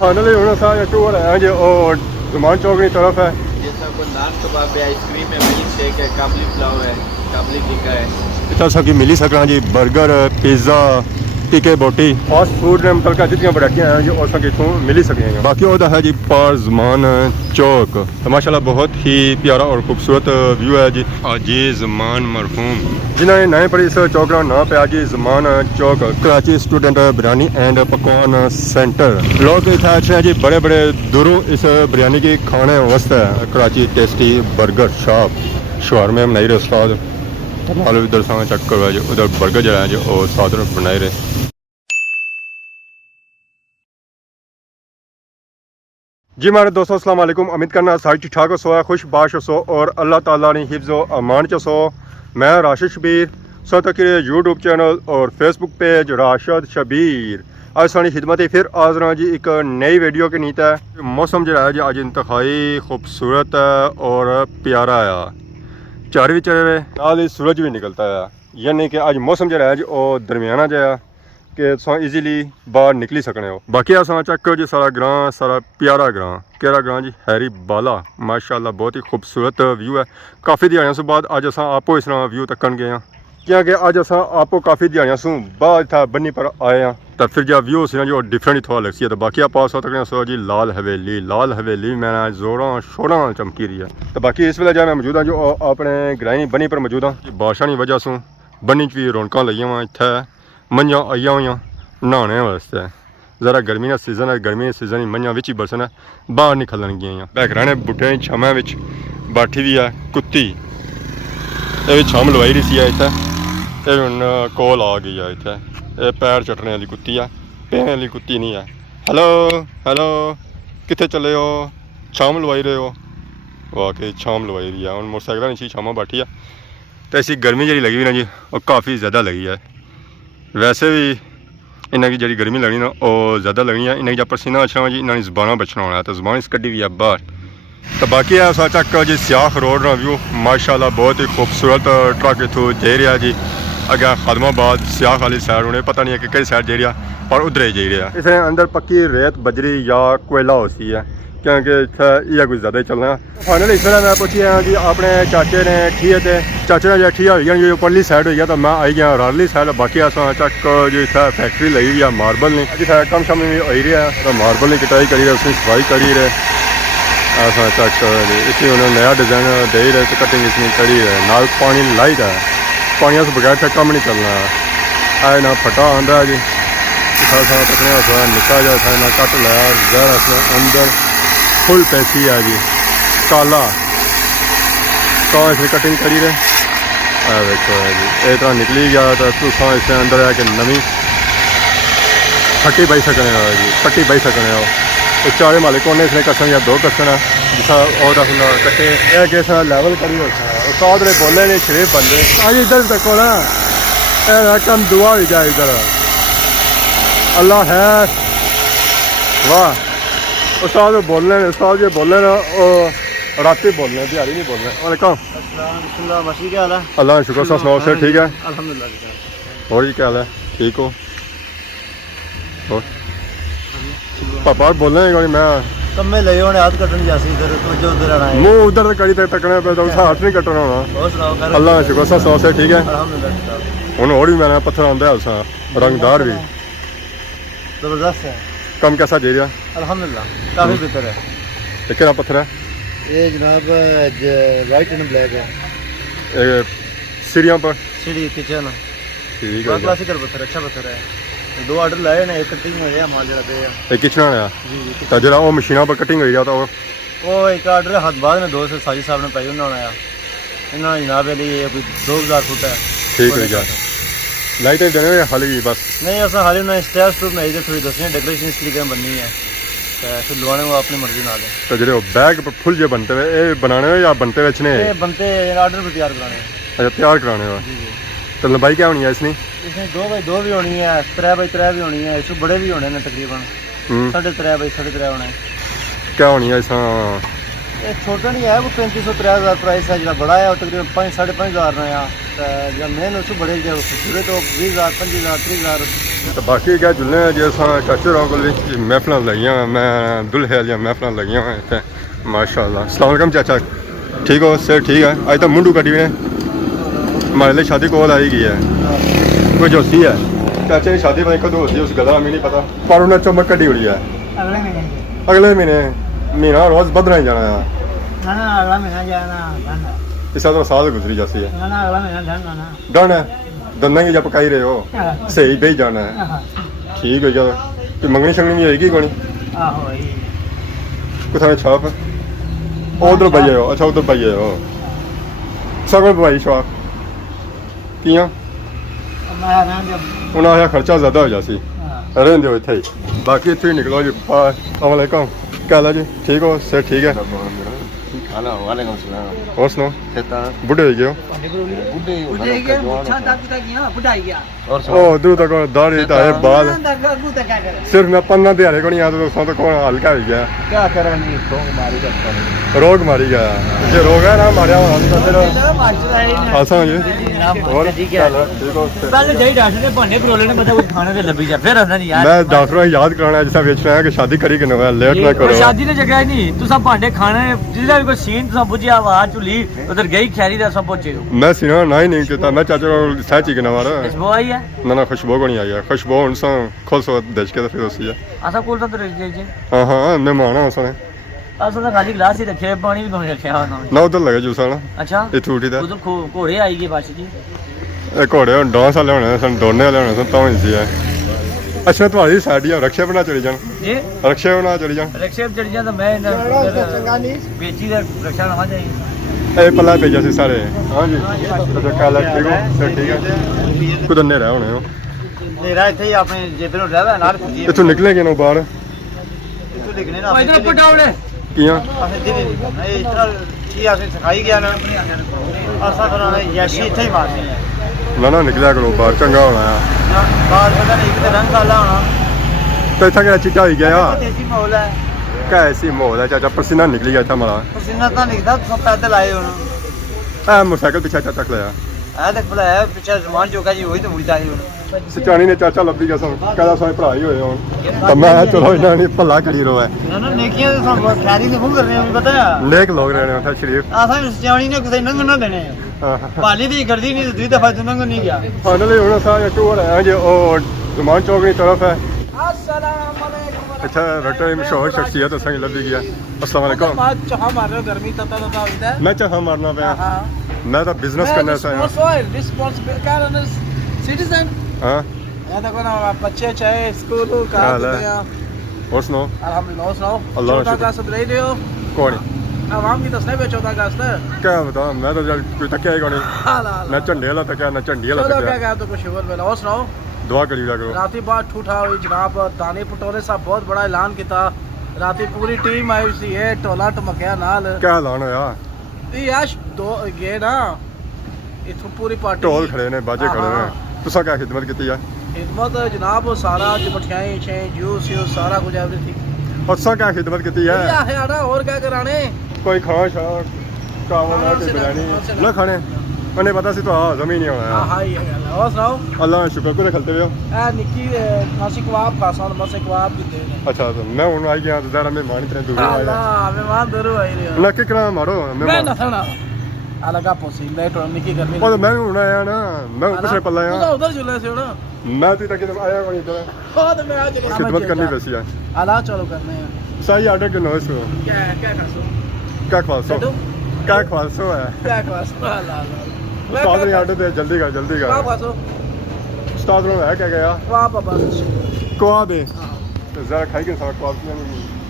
Finally हूँ असा tour आया जो ज़मान चौक की तरफ है। ये सब नान कबाब है, आइसक्रीम है, मिल्क शेक है, काबली पुलाव है, काबली टिक्का है। इतना सब की मिली सकना जी, बर्गर पिज़्ज़ा टिक्के बोटी फास्ट फूड ने मतलब जितनी वैरायटियाँ हैं जो और इतों मिल सकेंगे। बाकी वह है जी पार ज़मान चौक, तो माशाल्लाह बहुत ही प्यारा और खूबसूरत व्यू है जी। जी ज़मान मरहूम जिन्होंने नए पर इस चौक का नाम पे जी ज़मान चौक कराची स्टूडेंट बिरयानी एंड पकवान सेंटर। लोग इतना अच्छे हैं जी, बड़े बड़े दूरों इस बिरयानी की खाने वास्ते कराची टेस्टी बर्गर शॉप शवारमे बनाई रहे उस्ताद। हालो इधर सामने चेक करवा जो उधर बर्गर जरा है जो और साथ में बनाए रहे। जी मेरे दोस्तों अस्सलाम वालेकुम, उम्मीद करना सारी ठीक ठाक सो है, खुश बाश सो और अल्लाह ताला ने हिफ्ज़ो अमान च सो। मैं राशिद शबीर सो तक यूट्यूब चैनल और फेसबुक पेज राशिद शबीर आज सारी खिदमत फिर हाज़िर हाँ जी एक नई वीडियो के नीत है। मौसम जो है जी अज इंतहाई खूबसूरत है और प्यारा है, चार भी चढ़े हुए नाल ही सूरज भी निकलता है, यानी कि अज मौसम जो है जी वो दरमियाना जहा कि तुम ईजीली बाहर निकली सकने हो। बाकी असा चेक करो जी सारा ग्रां, सारा प्यारा ग्रां, केड़ा ग्रां जी हैरी बाला माशाल्लाह बहुत ही खूबसूरत व्यू है। काफ़ी दिहाड़ियों से बाद अज असा आपो इस तरह व्यू तकन गए हैं, क्योंकि अज असा आपो काफ़ी दिहाड़ियों से बाद इतना बन्नी पर आए हैं, तो फिर जो व्यू से जो डिफरेंट ही थोड़ा लगती है। तो बाकी आप पास हो सकते सो जी लाल हवेली मैंने जोरों शोरों चमकी रही है। तो बाकी इस वेले जो मैं मौजूद हाँ जो अपने ग्राईनी बन्नी पर मौजूद हाँ। बारिशों की वजह से बन्नी च भी रौनक लगी हुआ, इतने मंझां आई हुई नहाने वास्ते। ज़रा गर्मी का सीजन है, गर्मी के सीजन मंझां विच ही बरसन है, बाहर नहीं खलन गई बैकराने बुट्टे छावां विच बैठी दी है कुत्ती, ये छम लवाई रही सी इतने, ये हुण कोल आ गई है इतने। ये पैर चटने वाली कुत्ती है, पैने वाली कुत्ती नहीं है। हेलो हेलो कितने चले हो, छाम लवाई रहे हो? वाकई छाम लवाई रही है, हूँ मोटरसाइकिल नीचे छामा बैठी है। तो ऐसी गर्मी जी लगी हुई ना जी और काफ़ी ज़्यादा लगी है। वैसे भी इन्हों की जी गर्मी लगनी ना और ज़्यादा लगनी है, इन्हें जब पसीना अच्छा जी इन्होंने ज़बाना बचना होना है, तो ज़बान इस कड्डी भी है बाहर। तो बाकी है सा चक जी सियाख रोड का व्यू माशाल्लाह बहुत ही खूबसूरत ट्रक इतों जा रहा जी अगर खदमाबाद सियाख वाली साइड, उन्हें पता नहीं है कि कई साइड जा रहा पर उधर ही जा रहा। इस अंदर पक्की रेत बजरी या कोयला होती है, क्योंकि इतना यह कुछ ज़्यादा ही चलना। फाइनली इस तरह मैं पूछी हाँ जी अपने चाचे ने ठीक है, चाचे ने जो ठीक हो गया जो परली साइड हो गया, तो मैं आई गया रारली साइड। बाकी अस चक जो इतना फैक्ट्री लगी हुई है मार्बल ने, जितना कम शम भी हो रही है, तो मार्बल की कटाई करी रहे, उसकी सफाई करी रहे। अस चक इतनी उन्होंने नया डिज़ाइन दे रहे, तो कटिंग इसमें करी रहे, नाल पानी लाइट है, पानी से बगैर तो कम नहीं चलना है ना। फटा आंदा है जी तकने निका जा ना कट लाया जहर अंदर फुल पैसी है जी काला, तो इसमें कटिंग करी रहे देखो है जी एक तरह निकली गया। तो तुसा इसके अंदर है कि नवी फट्टी बही सकने हो जी, फट्टी बही सकने हो। तो चारे मालिक ने इसने कसन या दो कसन है जिसा और कट्टे यह कि लैवल करी रखा है। उस्ताद ने बोले नहीं शरीफ बंदे आज इधर तको ना कम दुआ भी जाए इधर अल्लाह है वाह। उस्ताद बोलने उस्ताद जो बोले ना वो राती बोलने दिहाड़ी नहीं बोलने। वालेकुम मछली क्या हाल है? अल्लाह शुक्र सा सुनाओ सर ठीक है? अल्हम्दुलिल्लाह। और जी क्या हाल है, ठीक हो? और पापा बोलने मैं कम्मे लगे होने हाथ कटन जैसे इधर तो जो उधर आना है मुँह उधर कड़ी तक तकने पे, तो हाथ नहीं कटना होना। और सुनाओ घर अल्लाह शुक्र सा सुनाओ सर ठीक है? अल्हम्दुलिल्लाह। हूँ और भी मैंने पत्थर आंदा है रंगदार भी जबरदस्त है, कम कैसा जे रहा? अल्हम्दुलिल्लाह काफ़ी बेहतर है। तो क्या पत्थर है ये जनाब वाइट एंड ब्लैक है, सीढ़ियों पर सीढ़ी किचन ठीक है। क्लासिकल पत्थर, अच्छा पत्थर है। दो ऑर्डर लाए ना, एक कटिंग हो गया माल जरा पे एक किचन आया जी तो जरा वो मशीनों पर कटिंग हुई तो वो एक ऑर्डर हाथ बाद में 2 से साजी साहब ने पाई उन्होंने आया इन्होंने जनाब लिए कोई 2000 फुट है ठीक हो गया। लाइटें देने में खाली बस नहीं ऐसा हाल में स्टेज टूप में इधर थोड़ी दसनी डेकोरेशन इस तरीके में बननी है, फिर लुआने वो अपनी मर्जी ना ले। तो जो बैग फुल जो बनते हुए ये बनाने हुए या बनते बेचने बनते ऑर्डर पर तैयार कराने? अच्छा तैयार कराने हुए। तो लंबाई क्या होनी है इसमें? इसमें 2x2 भी होनी है, 3x3 भी होनी है, इसमें बड़े भी होने हैं तकरीबन 3.5x3 होने। क्या होनी है ऐसा? ये छोटा नहीं है, वो 3500-3000 प्राइस है, जो बड़ा है वो तकरीबन 5-5.5 हज़ार में है। जब मेन उसको बड़े जब पूरे तो 20,000 25,000 30,000 ਤੇ ਬਾਕੀ ਕਿਆ ਜੁਲਨੇ ਜੇ ਸਾਂ ਚਾਚੇ ਰੋਂ ਕੋਲ ਵੀ ਮਹਿਫਲਾਂ ਲੱਗੀਆਂ ਮੈਂ ਦੁਲਹੇ ਵਾਲੀਆਂ ਮਹਿਫਲਾਂ ਲੱਗੀਆਂ ਹੋਏ ਇੱਥੇ ਮਾਸ਼ਾਅੱਲਾ। अस्सलाम वालेकुम चाचा, ठीक हो? सेहत ठीक है? आज तो मुंडू कटी हुई है हमारे लिए शादी कॉल आई गई है कोई जोशी है चाचे की शादी भाई कदों होती है उस गला हमें नहीं पता पर उन्हें चमक कटी हुई है अगले महीना रोज बदना ही जाना है अगला महीना जाना इस तरह साल गुजरी जैसी है अगला महीना जाना डन है दंदा की जब पकाई रहे हो सही पे ही जाना है ठीक है चलो कि मंगनी शंगनी भी होगी कोनी कुछ छाप उधर पाइए हो अच्छा उधर पाइए हो सगल भाई छाप किया उन्हें आया खर्चा ज़्यादा हो जासी रहने दो इतने ही बाकी इतने ही निकलो जी अस्सलाम वालेकुम क्या हाल है जी ठीक हो सेहत ठीक है हेलो वालेकुम सलाम और सुनो कहता बुढ़े हो गए हो और ओ दूर तक दाढ़ी तो है बाल सिर्फ मैं 15 दिहाड़े को नहीं आता तो तो कौन हल्का हो गया क्या करें नहीं तो मारी करता है रोग मारी गया ये रोग है ना मारिया तो फिर खासा जी और ठीक है ठीक हो पहले जही डॉक्टर ने भांडे फरोले ने पता कुछ खाने से लभी जा फिर आंदा नहीं यार मैं डॉक्टर को याद कराना है जैसा बेच रहा है कि शादी करी कि ना लेट ना करो शादी ने जगह नहीं तू सब भांडे खाने जिसदा भी कोई सीन तू बुझिया आवाज चुली उधर गई खैरी दा सब पहुंचे मैं सीना ना ही नहीं कहता मैं चाचा को सच ही कहना वाला खुशबू आई है ना खुशबू को नहीं आई है खुशबू उनसे खुद सो देश के तो फिर उसी है आसा कोल तो रख जाइए हाँ हाँ मैं माना उसने आसा तो खाली गिलास ही रखे पानी भी नहीं रखा हुआ ना उधर लगे जूसा ना अच्छा ये टूटी था उधर घोड़े आई गए बाशी जी ਇਹ ਘੋੜੇ ਹੁਣ ਡਾਂਸ ਵਾਲੇ ਹੋਣੇ ਸਨ ਦੋਨੇ ਵਾਲੇ ਹੋਣੇ ਸਨ ਤਾਂ ਹੀ ਸੀ ਅੱਛਾ ਤੁਹਾਡੀ ਸਾਈਡ ਹੀ ਰਕਸ਼ੇ ਬਣਾ ਚਲੀ ਜਾਣ जी ਰਕਸ਼ੇ ਬਣਾ ਚਲੀ ਜਾਣ रिक्शे पे चढ़ जा तो मैं बेची दे रिक्शा लगा जाए ਇਹ ਪੱਲਾ ਭੇਜਿਆ ਸੀ ਸਾਰੇ ਹਾਂਜੀ ਤੇ ਕਾਲਾ ਠੀਕ ਹੋ ਸਰ ਠੀਕ ਹੈ ਕੁਦ ਹਨੇਰਾ ਹੋਣੇ ਹੋ मेरा इथे ही अपने जिधर रहवा नाल खुजी ਇੱਥੋਂ ਨਿਕਲੇ ਕਿਨੋਂ ਬਾਹਰ इथों लिखने ना इधर पटावले ਕੀਆਂ अपने दिन नहीं इस तरह की आसे सिखाई गया ना असा फिर उन्हें यशी इथे ही मारनी है ਨਾ ਨਾ ਨਿਕਲਿਆ ਕਰੋ ਬਾਹਰ ਚੰਗਾ ਹੋਣਾ ਆ ना बाहर पता नहीं किते रंग काला होना ਤੇ ਇੱਥੇ ਕਿਹੜਾ ਚਿੱਟਾ ਹੋਈ ਗਿਆ तेजी माहौल है ਕੈਸੀ ਮਾਹੌਲ ਹੈ ਚਾਚਾ ਪਸੀਨਾ ਨਿਕਲੀ ਗਿਆ ਇੱਥੇ ਮਾਰਾ पसीना तो निकलता सब पैदल आए होना ਐ ਮੋਟਰਸਾਈਕਲ ਪਿੱਛੇ ਚਾਚਾ ਖਲਿਆ आ देख भला है पीछे जमान जोगा जी वही तो मुड़ी आई होना ਸਚਾਣੀ ਨੇ ਚਾਚਾ ਲੱਭੀ ਗਿਆ ਸਨ ਕਹਿੰਦਾ ਸਾਰੇ ਭਰਾ ਹੀ ਹੋਏ ਹੁਣ ਤਾਂ ਮੈਂ ਕਿਹਾ ਚਲੋ ਇਹਨਾਂ ਨੇ ਭੱਲਾ ਕਰੀ ਰੋ ਹੈ ना ना नेकियां तो सब खैरी से मुंह करने हैं पता है ਨੇਕ ਲੋਕ ਰਹਿਣੇ ਉੱਥੇ ਸ਼ਰੀਫ आसा सचाणी ने किसे नंग ना देने पाली दी गर्दी नहीं दूसरी दफा तो नंग नहीं गया ਫਾਈਨਲੀ ਹੁਣ ਸਾਰਾ ਟੂਰ ਹੈ ਜੇ ਉਹ ਜ਼ਮਾਨ ਚੌਕ ਦੀ ਤਰਫ ਹੈ अस्सलाम वालेकुम अच्छा रट्टा मशहूर शख्सियत असां लभी गया अस्सलाम वालेकुम चाह मार रहे हो गर्मी तता तता होता है मैं चाह मारना पे हां मैं तो बिजनेस करना चाहता रिस्पांसिबल कारण सिटीजन हां ये देखो ना बच्चे चाहे स्कूल का हाल है। और सुनो अल्हम्दुलिल्लाह सुनाओ अल्लाह का 14 अगस्त रह रहे हो कौन आवाम की तस्वीर पे 14 अगस्त क्या बता मैं तो जब कोई तकिया ही नहीं हाला ना झंडे वाला तकिया ना झंडी वाला चलो क्या तकिया कहा तो कुछ शुगर में और सुनाओ दुआ करी करो राती बात ठूठा हुई जनाब दाने पटोरे साहब बहुत बड़ा ऐलान किया राती पूरी टीम आई सी है टोला टमकिया नाल क्या ऐलान होया यार दो ये ना इथों पूरी पार्टी ढोल खड़े ने बाजे खड़े ने तुसा क्या खिदमत की है खिदमत जनाब वो सारा जो मठियाई छे जूस यूस सारा कुछ एवरीथिंग और तुसा क्या खिदमत की है क्या है यार और क्या कराने कोई खाना शान चावल ना कोई बिरयानी ना खाने मैंने पता सी तो हजम ही नहीं होना हां हां ये गल और सुनाओ अल्लाह का शुक्र कुछ खलते हुए ए निक्की नासी कबाब खासान मसे कबाब भी दे अच्छा तो मैं हूं आई गया तो जरा मेहमान इतने दूर आया अल्लाह मेहमान दूर आई रहे ना कि करा मारो मैं ना थना अलगा पोसी लेट और निक्की गर्मी और मैं हूं आया ना मैं ऊपर से पल्ला तू आया उधर झूले से ना मैं तो तक आया कोई इधर बाद में आज खिदमत करनी वैसी है अला चलो करने हैं सही ऑर्डर के नॉइस हो क्या खासो क्या ख्वासो क्या ख्वासो है क्या खासो अल्लाह उस्ताद ने ऑर्डर दे जल्दी कर क्या खासो उस्ताद ने है क्या गया वाह बस कबाब है तो जरा खाई के साथ कबाब की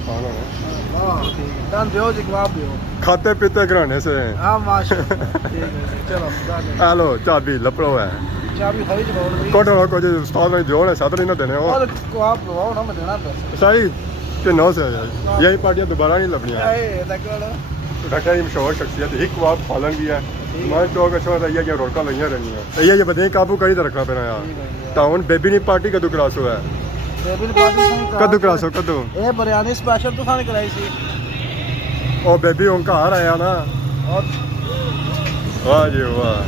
खाना है वाह ठीक है दान दियो जी कबाब दियो खाते पीते घराने से हां माशाल्लाह ठीक है चलो दान हेलो चाबी लपड़ो है चाबी खरीद बोल भी कोटो को जो उस्ताद ने जो है साथ नहीं ना देने हो और कबाब लो ना मैं देना पैसे सही कि नौ से यही पार्टियां दोबारा नहीं लभनी है ए देखो ढाका ही मशहूर शख्सियत एक कबाब फालन भी है मैं चौक अच्छा रही है रोड़का लगियां रहनी है ये बताइए काबू करी तो रखना पैना यार टाउन बेबी नी पार्टी कदू क्लास हुआ है बेबी पार्टी कदू क्लास हो कदू ए बिरयानी स्पेशल तो खाने कराई सी ओ बेबी उन घर आया ना और वाह जी वाह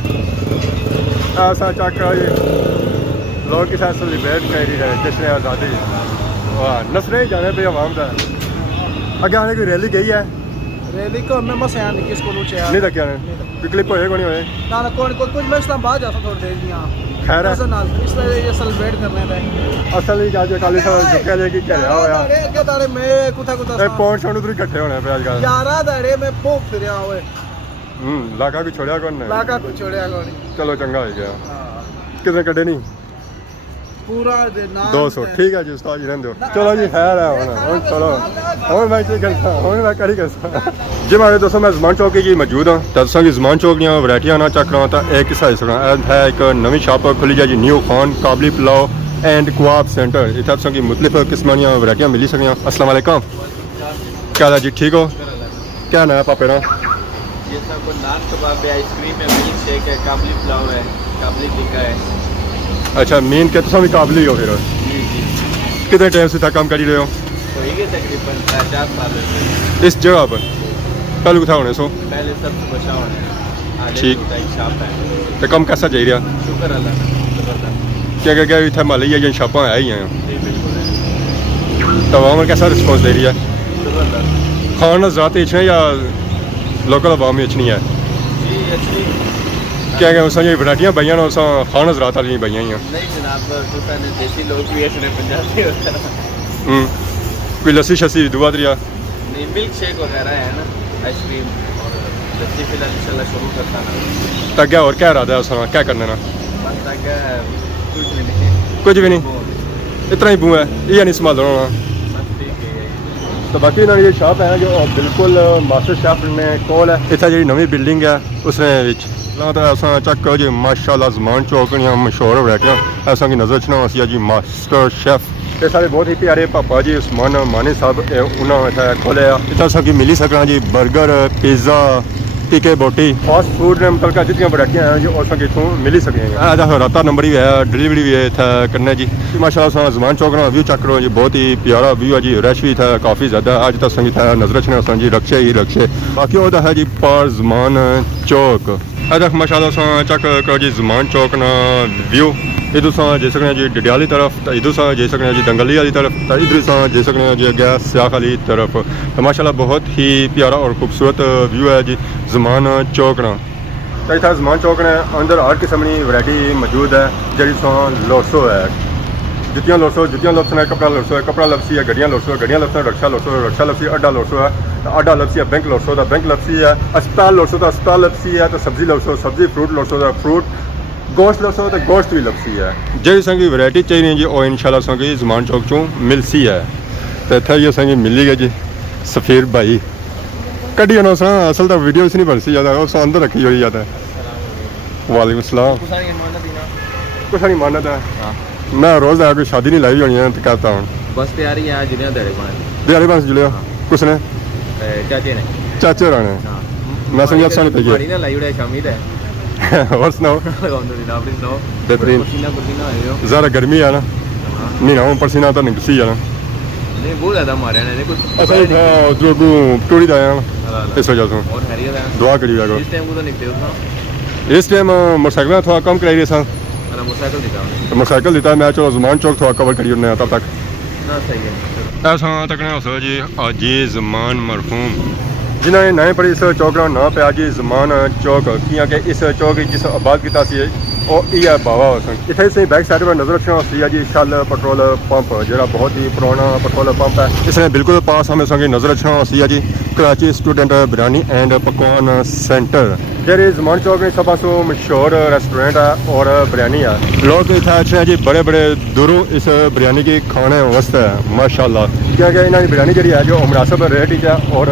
ऐसा चक लोग किस सेलिब्रेट कर रहे हैं जश्न आज़ादी। वाह नसरे ही जाने पे आवाम का अगे आने की रैली गई है रैली को मैं बस यहाँ निकल स्कूल से नहीं तक आने क्लिप होए को नहीं होए ना कौन कुछ मैं इस्लामाबाद जाता थोड़ी देर यहाँ खैर है इसलिए ये सेलिब्रेट करने में असल ही आज काली साल झुके जे की घिरिया होया अगे तारे मैं कुथा कुथा ए पौंड छौंड उधर इकट्ठे होने पे आजकल 11 दाड़े में भोग फिरया होए लाका भी छोड़िया कौन ने लाका को छोड़या कोनी चलो चंगा हो गया हां कितने कटे नहीं पूरा दे नाम 200 ठीक है जी उस्ताद जी रहने दो चलो जी खैर है हुन चलो हुन मैं की करता हुन मैं करी करता जी मारे दोस्तों मैं ज़मान चौक की मौजूद हाँ तो तुसां की ज़मान चौक दियां वैरायटियां ना चक रहा तो एक हिस्सा सकना है एक नवी शॉप खुली है जी new Khan Kabli pulao and kebab centre इतना तुसां की मुख्तलिफ किस्म दी वैरायटियां मिली सकदियां। अस्सलाम वालेकुम क्या हाल है जी ठीक हो क्या नाम है पापे ना ये सब नान कबाब है, आइसक्रीम है, मिल्क शेक है, काबली पुलाव है, काबली टिक्का है। अच्छा मेन के तुसां भी काबली हो फिर जी जी कितने टाइम से तक काम कर रहे हो तो ये तकरीबन 4 साल से इस जगह पर पहले कुछ होने सो पहले सब बचा होना है ठीक। शॉप है तो कम कैसा चाहिए रहा शुक्र अल्लाह का जबरदस्त क्या क्या क्या इतना माली है जिन शॉपां है ही हैं जी बिल्कुल है तो आवाम कैसा रिस्पॉन्स दे रही है जबरदस्त खाना ज़्यादा बेचना या लोकल आवाम बेचनी है जी अच्छी क्या क्या उस वैरायटियां पाइयां ना उस खाना ज़रात वाली पाइयां ही नहीं जनाब तुसा ने देसी लोग भी इसने पंजाबी वगैरह कोई लस्सी शस्सी दुआ दरिया नहीं मिल्क शेक वगैरह है ना आइसक्रीम और लस्सी फिलहाल इंशाल्लाह शुरू करता ना तक क्या और क्या इरादा है उसका क्या करना ना बस तक कुछ भी नहीं कुछ भी नहीं इतना ही बू है ये नहीं संभाल रहा बस ठीक है तो बाकी इन्होंने ये शॉप है जो बिल्कुल मास्टर शेफ ने कोल है इतना जी नवी बिल्डिंग है उसने तो असां चक जी माशाल्लाह ज़मान चौक दियां मशहूर वैरायटियां असां की नज़र च ना असी जी मास्टर शेफ ये सारे बहुत ही प्यारे पापा जी उस्मान मानी साहब उन्होंने इतना खोले इतना असां की मिली सकना जी बर्गर पिज़्ज़ा टिक्के बोटी फास्ट फूड ने मतलब जितनी वैरायटियां हैं जो असां इतों मिली सकती राता नंबर ही है डिलीवरी भी है इतना करने जी माशाल्लाह ज़मान चौक ना व्यू चक रहे जी बहुत ही प्यारा व्यू है जी रश भी था काफ़ी ज़्यादा अज तक संगी था नजर च असां जी रक्शे ही रक्शे बाकी वो है जी पार ज़मान चौक अदक माशाल्लाह चक करो जी ज़मान चौक ना व्यू इधर सा जा सकते जी डडियाली तरफ तो इधर सा जा सकते जी दंगली वाली तरफ तो इधर सा जा सकते जी अगे सियाख वाली तरफ तो माशाल्लाह बहुत ही प्यारा और खूबसूरत व्यू है जी ज़मान चौक ना तो इतना ज़मान चौक ने अंदर हर किस्म की वैरायटी मौजूद है जी लोसो है जुतियाँ लोसो है कपड़ा लपसी है गड्डियाँ लोसो है रक्षा लपसी अड्डा लोसो है तो अड्डा लपसी है बैंक लोसो तो बैंक लपसी है अस्पताल लोसो तो अस्पताल लपसी है तो सब्जी लोसो सब्जी फ्रूट लोसो तो फ्रूट गोश्त लोसो तो गोश्त भी लपसी है जी संगी वैरायटी चाहिए जी और इंशाल्लाह संगी ज़मान चौक चों मिलसी है तो इतना ही संगी मिली गई जी सफ़ीर भाई कड़ी होना सा असल तो वीडियो से नहीं बन सी ज़्यादा उस अंदर रखी हुई जाता है वालेकुम सलाम कुछ नहीं मानत है मैं रोज़ आया कोई शादी नहीं लाई होनी है तो कहता हूँ बस तैयारी है जुलिया दड़े दिहाड़ी बस जुलिया कुछ ने चाचे ने चाचे राणे मैं समझा सा नहीं पानी ना लाई उड़े शामी दे पे और सुनाओ बेहतरीन ज़रा गर्मी है ना नहीं ना पसीना तो निकसी है ना नहीं बहुत ज़्यादा मारे ने कुछ अच्छा उधर को टूरी आया इस वजह से और खैरियत है दुआ करी जाएगा इस टाइम को तो निकले हो इस टाइम मोटरसाइकिल थोड़ा कम कराई सर अरे मोटरसाइकिल दिखा तो मोटरसाइकिल देता है मैं चलो ज़मान चौक थोड़ा कवर करी उन्हें तब तक ना सही है ऐसा तक हो जी अजी ज़मान मरहूम जिन्हें नए पर इस चौक का नाम पे अजी ज़मान चौक किया कि इस चौक जिस आबाद किया सी और ये बावा इतने से बैक साइड पर नजर रखना सी जी शल पेट्रोल पंप जो बहुत ही पुराना पेट्रोल पंप है इसमें बिल्कुल पास हमें संगे नजर रखना सी जी कराची स्टूडेंट बिरयानी एंड पकवान सेंटर जी ज़मान चौक में सब पासों मशहूर रेस्टोरेंट है और बिरयानी है लोग इतना अच्छे हैं जी बड़े बड़े दूरों इस बिरयानी की खाने वास्ते है माशाल्लाह क्योंकि इन्होंने बिरयानी जी है जो मुनासिब रेट है और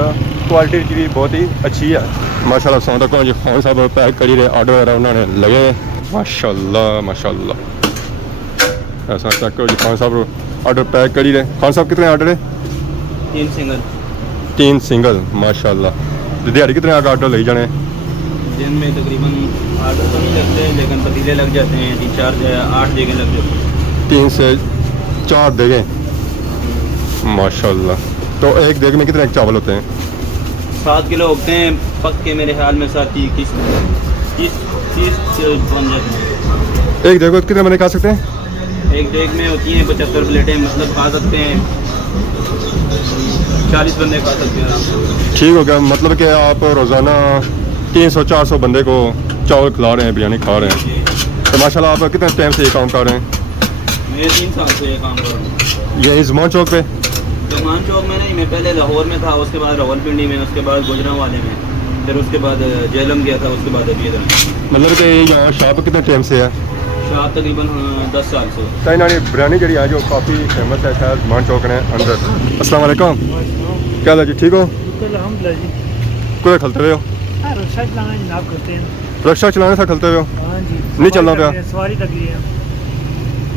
क्वालिटी भी बहुत ही अच्छी है माशाल्लाह सौ तक जी खान साहब पैक करी रहे ऑर्डर वगैरह उन्होंने लगे माशाल्लाह माशाल्लाह ऐसा चेक करो जी खान साहब ऑर्डर पैक करी रहे खान साहब कितने ऑर्डर है 3 सिंगल माशाल्लाह दिहाड़ी कितने आगे ऑर्डर ले जाने दिन में तकरीबन ऑर्डर तो नहीं लगते लेकिन पतीले लग जाते हैं 3-4 8 जगह लग जाते हैं 3 से 4 देगे माशाल्लाह तो एक देग में कितने चावल होते हैं 7 किलो होते हैं पक के मेरे ख्याल में 30 बन जाते हैं एक देखो कितने बंदे खा सकते हैं? एक डेग में होती हैं 75 प्लेटें, मतलब खा सकते हैं 40 बंदे खा सकते हैं आराम से। ठीक हो गया, मतलब कि आप रोज़ाना 300-400 बंदे को चावल खिला रहे हैं, बिरयानी खा रहे हैं। तो माशाल्लाह आप कितने टाइम से ये काम कर रहे हैं? मैं 3 साल से ये काम कर रहा हूँ। यही ज़मान चौक पे? जमान चौक में नहीं, मैं पहले लाहौर में था, उसके बाद रावलपिंडी में, उसके बाद गुजरांवाले में, फिर उसके बाद जेलम गया था, उसके बाद अभी इधर। मतलब कि यहाँ शॉप कितने टाइम से है? शायद तकरीबन 10 साल से। तो इन्होंने बिरयानी जी है जो काफ़ी फेमस है शायद ज़मान चौक ने अंदर। अस्सलाम वालेकुम, क्या हाल है जी, ठीक हो? अल्हम्दुलिल्लाह जी। कुछ खलते हुए हो? रिक्शा चलाना जनाब करते हैं। रिक्शा चलाने से खलते हुए हो? हाँ जी। नहीं चलना पाया? सवारी लगी है।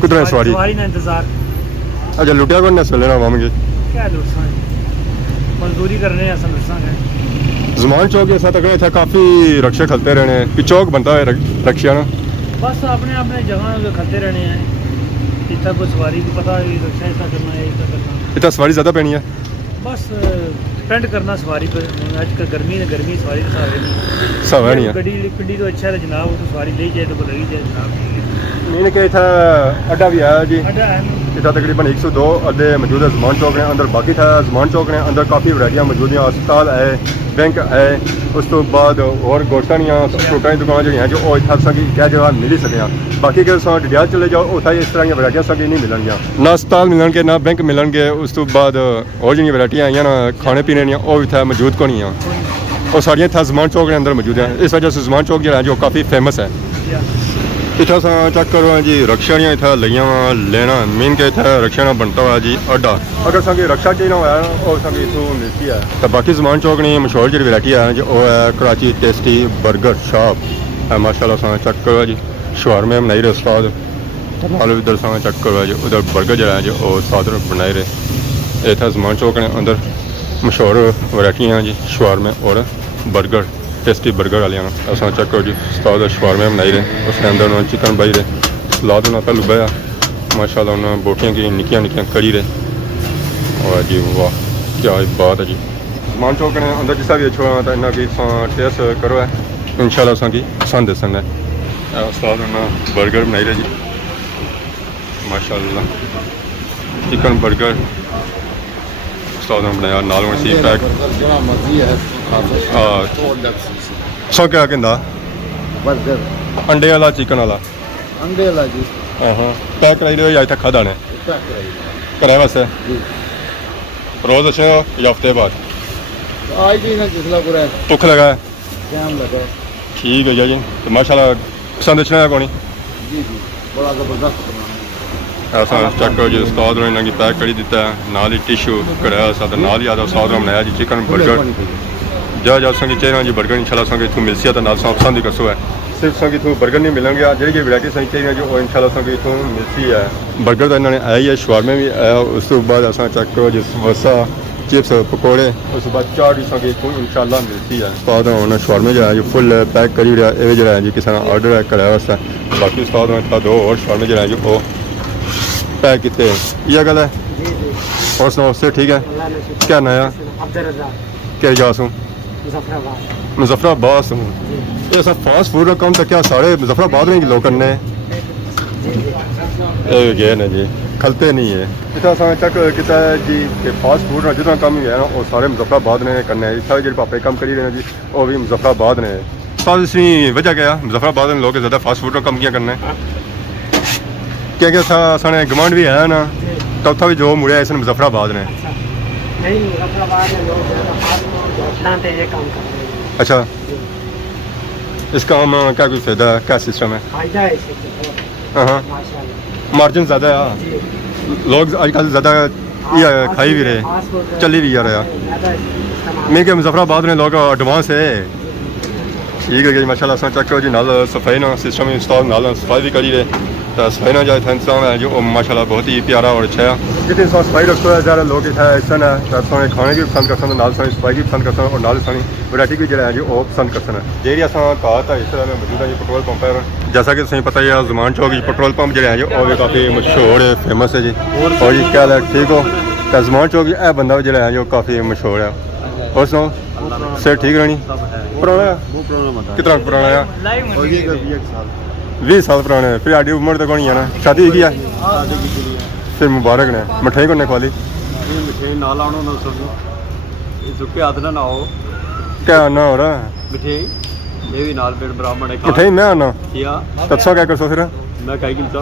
कितने सवारी? सवारी ना इंतजार। अच्छा लुटिया कौन ने लेना मामूंगी? क्या लुटसा है? मजदूरी करने असल लुटसा है। ज़मान चौक जैसा तक इतना काफ़ी रक्शे खलते रहने कि चौक बनता है रक्शिया ना। बस अपने अपने जगह खलते रहने हैं। इतना कोई सवारी भी पता है रिक्शा ऐसा करना है, ऐसा करना। इतना सवारी ज़्यादा पैनी है? बस डिपेंड करना सवारी पर। आजकल गर्मी सवारी के साथ नहीं। सब है नहीं है। गड्डी पिंडी तो अच्छा है जनाब, वो तो सवारी ले जाए तो लगी जाए जनाब। नहीं कि इतना अड्डा भी है जी। अड्डा है इतना तकरीबन 102 अड्डे मौजूद है ज़मान चौक ने अंदर। बाकी था ज़मान चौक ने अंदर काफ़ी वैरायटियाँ मौजूद हैं। अस्पताल है, बैंक है, उस तो बाद और गोश्तां दी फ्रूटां दी दुकान जी हैं जो इतना असांखे क्या जगह मिल ही सकें। बाकी अगर तुम डियाल चले जाओ उतना इस तरह की वैरायटियां असांखे नहीं मिलणगियां, ना अस्पताल मिलणगे ना बैंक मिलणगे। उस तो बाद और जी वैरायटियां आईयां ना खाने पीने दी वो भी इतना मौजूद को नहीं है। और सारियां इतना ज़मान चौक के अंदर मौजूद हैं। इस वजह से ज़मान चौक जो है जो काफ़ी फेमस है। इतना सा चेक करो जी रक्शियां इतना लगियां लेना मेन के इतना रक्शिया बनता हुआ जी अड्डा। अगर असेंगे रक्षा चाहिए होया और असेंगे इतों मिलती है। तो बाकी ज़मान चौक ने मशहूर जी वैरायटी है जो वो है कराची टेस्टी बर्गर शॉप है। माशाल्लाह सा चेक करो जी शवारमे बनाई रहे उस्ताद। आलू इधर सा चेक करो जी उधर बर्गर जो है जो उस्ताद बनाए रहे। इतना ज़मान चौक ने अंदर मशहूर वैरायटियाँ जी शवारमे और बर्गर टेस्टी बर्गर वाले असा चेक करो जी उस्ताद शवारमे बनाई रहे। उसके अंदर उन्होंने चिकन बाई रहे, सलाद उन्होंने पहलू बया माशाल्लाह। उन्होंने बोटियाँ की निक्कियां निक्कियां करी रहे। और जी वाह क्या बात है जी। ज़मान चौक ने अंदर जिसा भी अच्छा तो इन्ना की टेस्ट करो है इंशाल्लाह असा की पसंद दसन है। उस्ताद उन्होंने बर्गर बनाई रहे जी माशाल्लाह। चिकन बर्गर उस्ताद ने बनाया नाल सी पैक। सौ क्या कहता? बर्गर अंडे वाला चिकन वाला अंडे वाला जी हाँ पैक कराई रहे हो या इतना खादा ने कराए वास्ते रोज़ अच्छे या हफ्ते बाद? आज जी ना जिसला पूरा भुख लगा है? जाम लगा ठीक है जी। तो माशाल्लाह पसंद अच्छा है कौन? जी जी बड़ा जबरदस्त ऐसा चेक करो जी उस्ताद ने इन्होंने पैक करी दिता है नाल ही टिशू कराया सा नाल ही आधा उस्ताद ने बनाया जी चिकन बर्गर। जा संगी चेहरा जी बर्गर इंशाल्लाह संगी इतों मिलसी है तो नाल पसंद ही कसो है। सिर्फ संगी इतों बर्गर नहीं मिलेंगे जी वैरायटी संगी चाहिए जो इंशाल्लाह संगी इतों मिलती है। बर्गर तो इन्होंने आया ही है शवारमे भी आया। उस तो बाद असा चेक करो जी समोसा चिप्स पकौड़े उस बाद चाट भी संगी इतों इंशाल्लाह मिलती है। उस्ताद उन्होंने शवारमे जो है जो फुल पैक करी रहा है जो है जी किसी ने ऑर्डर कराया वास्ते। बाकी उस्ताद ने दो और शवारमे जो है जो पैक किए यह गल है। और सुनाओ उससे ठीक है क्या नया क्या जास हूँ मुजफ्फराबाद से हूँ। ये सब फास्ट फूड का काम तो क्या सारे मुजफ्फराबाद में ही लोग करने गए ना जी खलते नहीं है। इतना सा चेक किया जी कि फास्ट फूड का जितना काम ही है ना वो सारे मुजफ्फराबाद ने करने हैं। इतना जो पापे काम करी रहे हैं जी वो भी मुजफ्फराबाद ने। साल इसकी वजह क्या मुजफ्फराबाद में लोग ज़्यादा फास्ट फूड का काम किया करना है क्या क्या साने गमांड भी है ना चौथा भी जो मुड़े इसने मुजफ्फराबाद ने। नहीं मुजफ्फराबाद में लोग ये काम कर रहे हैं। अच्छा इस काम क्या कोई फायदा है क्या सिस्टम है? फायदा है इससे हाँ हाँ माशाल्लाह मार्जिन ज़्यादा है लोग आजकल ज़्यादा ये खाई भी रहे चली भी जा रहा है। मैं क्या मुजफ्फराबाद में लोग एडवांस है ठीक है जी माशाल्लाह असां चेक करो जी नाल सफाई ना सिस्टम इंस्टॉल नाल सफाई भी करी रहे। तो सफाई ना जो इंतजाम है जो माशाल्लाह बहुत ही प्यारा और अच्छा है। जितनी सफाई रखो है ज़्यादा लोग इतना ऐसा है तो सोने खाने की पसंद करते हैं नाल सोनी सफाई की पसंद करते हैं और नाल सोनी वैरायटी भी जो है जो वो पसंद करते हैं। जी असा कहा था इस तरह में मौजूद है ये पेट्रोल पंप है जैसा कि तुम्हें पता ही है ज़मान चौक पेट्रोल पंप जो है जो वो भी काफ़ी मशहूर है फेमस है जी। और जी क्या है ठीक हो तो ज़मान चौक यह बंदा जो है जो काफ़ी मशहूर है। और सुनाओ सेहत ठीक रहनी? पुराना कितना पुराना है? 20 साल पुराने फिर आड़ी उम्र तक होनी है ना शादी की है शादी की है फिर मुबारक ने मिठाई को खवाली ये मिठाई ना लानो ना सब ये सुखे हाथ ना आओ क्या आना हो रहा मिठाई ये भी नाल पेट ब्राह्मण है मिठाई मैं आना किया दसो क्या करसो फिर मैं कही किलता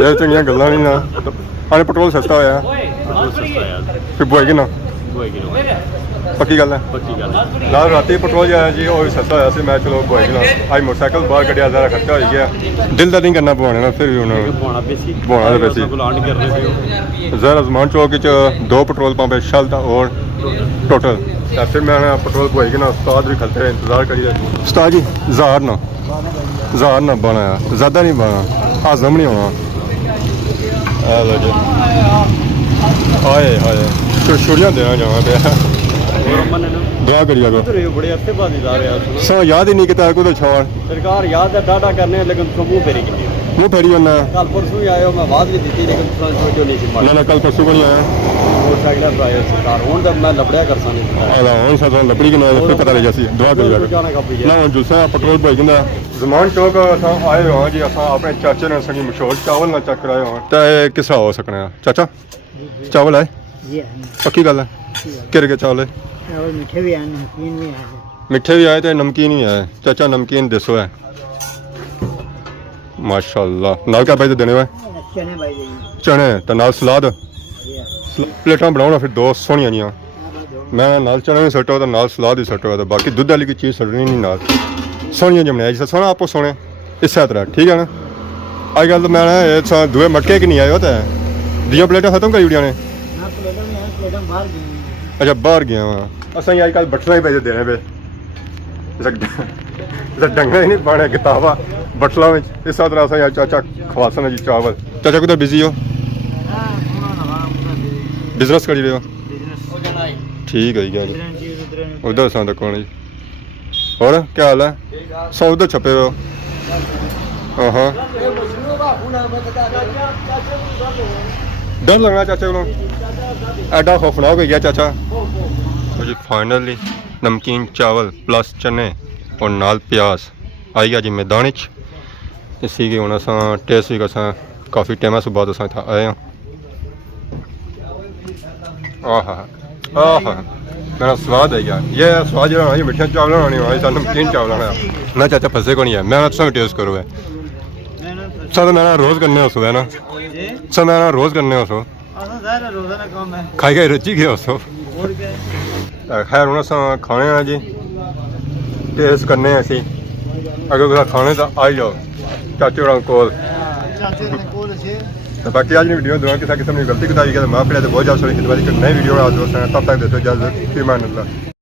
ये चंगियां गल्लां नहीं ना आने पेट्रोल सस्ता होया सस्ता यार फिर बुआई की ना बुआई की पक्की गल है पक्की गल ਨਾਲ ਰਾਤੀ ਪੈਟਰੋਲ ਜਾਇਆ ਜੀ ਉਹ ਵੀ ਸਸਤਾ ਹੋਇਆ ਸੀ ਮੈਂ ਚਲੋ ਬੁਆਈ ਨਾਲ ਅੱਜ ਮੋਟਰਸਾਈਕਲ ਬਾਹਰ ਕੱਢਿਆ ਜ਼ਿਆਦਾ ਖਰਚਾ ਹੋ ਗਿਆ ਦਿਲ ਦਾ ਨਹੀਂ ਕਰਨਾ ਪਵਾਉਣਾ ਨਾ ਫਿਰ ਵੀ ਹੁਣ ਪਾਉਣਾ ਪੈਸੀ ਪਵਾਉਣਾ ਤਾਂ ਪੈਸੀ ਗੁਲਾਨ ਕਰ ਰਹੇ ਸੀ ਜ਼ਰਾ ਜ਼ਮਾਨ ਚੌਕ 'ਚ 2 ਪੈਟਰੋਲ ਪੰਪ ਹੈ ਸ਼ਲ ਦਾ ਔਰ ਟੋਟਲ ਤਾਂ ਫਿਰ ਮੈਂ ਪੈਟਰੋਲ ਬੁਆਈ ਕੇ ਨਾ ਉਸਤਾਦ ਵੀ ਖਲਤੇ ਰਹੇ ਇੰਤਜ਼ਾਰ ਕਰੀ ਰਹੇ ਉਸਤਾਦ ਜੀ ਜ਼ਾਰ ਨਾ ਬਣਾਇਆ ਜ਼ਿਆਦਾ ਨਹੀਂ ਬਣਾ ਹਾਜ਼ਮ ਨਹੀਂ ਹੋਣਾ ਆ ਲੋ ਜੀ ਹਾਏ ਹਾਏ ਛੁਰੀਆਂ ਦੇਣਾ ਜਾਵਾਂ ਪਿਆ और अमन ने दुआ करिए को उधर ये बड़े अच्छे बाजीदार है सो याद ही नहीं किता को तो छोड़ सरकार याद है डाटा करने लेकिन तो मुंह फेरी की मुंह फेरी होना कल परसों ही आए हो मैं आवाज भी दी थी लेकिन जो नहीं सी ना कल परसों को नहीं आया मोटरसाइकिल पर आए सरकार हूं तब मैं लपड़िया कर सा नहीं आला हूं सब लपड़ी के ना फिर पता लग जासी दुआ करिए जाने का भी ना जुलसा पेट्रोल भाई कहंदा जमान चौक असां आए हो जी असां अपने चाचे ने संगी मशहूर चावल ना चेक कराए हो तो ये किस हो सकने चाचा चावल है ये पक्की गल है किर के चावल है और मीठे भी आए नमकीन भी आए मिठे भी आए तो नमकीन भी आए चाचा नमकीन दसो है माशाल्लाह नाल क्या भाई देने हुए चने भाई चने तो नाल सलाद प्लेटा बनाओ फिर 2 सोहनियां जियां मैं नाल चने भी सट्टो तो नाल सलाद भी सट्टो तो बाकी दुध वाली कोई चीज़ सट्टनी नहीं नाल सोहनियां जमने जिस सोहना आपो सोने इस तरह ठीक है ना अजकल तो मैं दुए मटके की नहीं आए तो दियाँ प्लेटा खत्म करी उड़िया ने हां प्लेटों में प्लेटों बाहर गए अच्छा बाहर गया वहाँ असा अजकल बटला ही पैसे देने पे डंगा ही नहीं पाने किताबा बटलों में इस तरह असा चाचा खवासन जी चावल चाचा कुछ बिजी हो बिजनेस करी रहे हो ठीक है जी उधर सा तक जी और क्या हाल है सौ उधर छपे हो हाँ डर लगना चाचा को एडा खौफनाक हो गया चाचा जी फाइनली नमकीन चावल प्लस चने और नाल प्याज आई गया जी मैदान इसी के हूँ अस टेस्ट भी अस काफ़ी टाइम से बाद अस आए हैं आहा मेरा स्वाद है यार ये स्वाद जो है मिठिया चावल नहीं होना नमकीन चावल है ना चाचा फंसे को नहीं है मैं तुम टेस्ट करो सर मैं रोज़ करने हो सो है ना सर मैं रोज़ करने हो सो खाई खाई रुचि गया उसको खैर हूँ अस खाने हैं जी टेस्ट करने असी अगर कुछ खाने तो आई जाओ चाचे होर कोल तो बाकी आज वीडियो दूंगा किसी किस्म की गलती बताई गई तो माफ करें तो बहुत ज़्यादा सॉरी नई वीडियो आज दोस्त तब तक देते इजाज़त फिर मान अल्लाह।